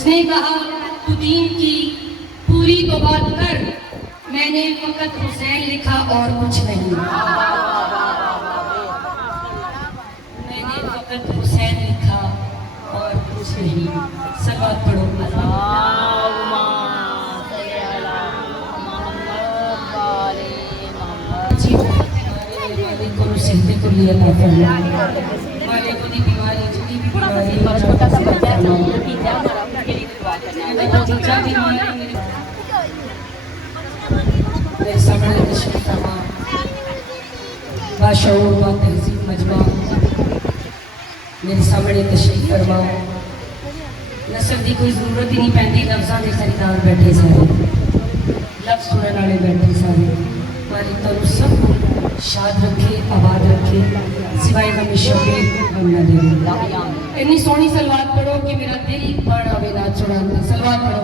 उसने कहा तू दीन की पूरी तो बात कर, मैंने फकत हुसैन लिखा और कुछ नहीं। मैंने फकत हुसैन लिखा और कुछ नहीं। सलवात पढ़ो। वाले को दी बीमारी जितनी भी बीमारी मेरे सामने तशरीफ फरमा बाशऊर व तहजीब मजमा मेरे सामने तशरीफ फरमाओ। नसब की कोई जरूरत ही नहीं पैंती, लफ्ज़ों के खरीदार बैठे सारे, लफ्ज़ सुनने वाले बैठे सारे। मालिक तुम सब शाद रखे, आबाद रखे, सिवाय हमेशा गम न दे। इतनी सोहनी सलवात पढ़ो कि मेरा दिल पढ़ आवे ना चुराते। सलवात पढ़ो।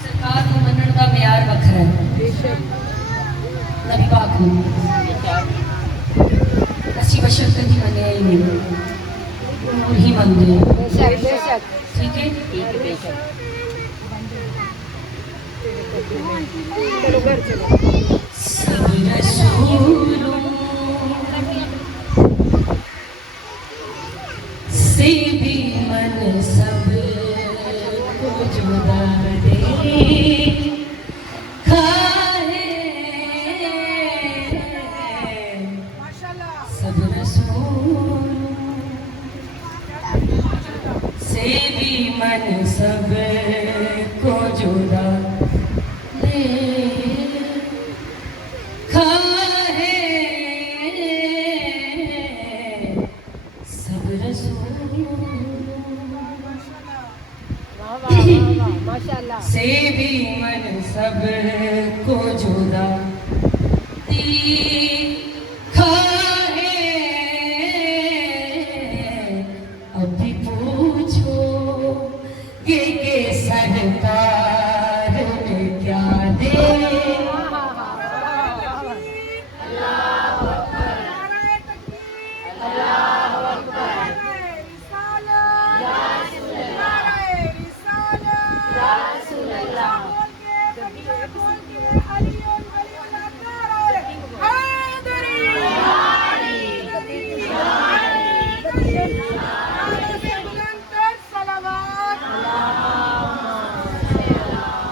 सरकार को मनण का म्यार वखरा है। नबी पाक असी बशर कभी मने ही नहीं, नूर ही मनते हैं। ठीक है, सब रसूलों से भी मन सब को जुदा दे खाए। सब रसूलों से भी मन सब को जुदा दे खाए। सब माशाल्लाह से भी मन सब को जुदा दिखा है। अभी पूछो के सरकार ने क्या दे। अली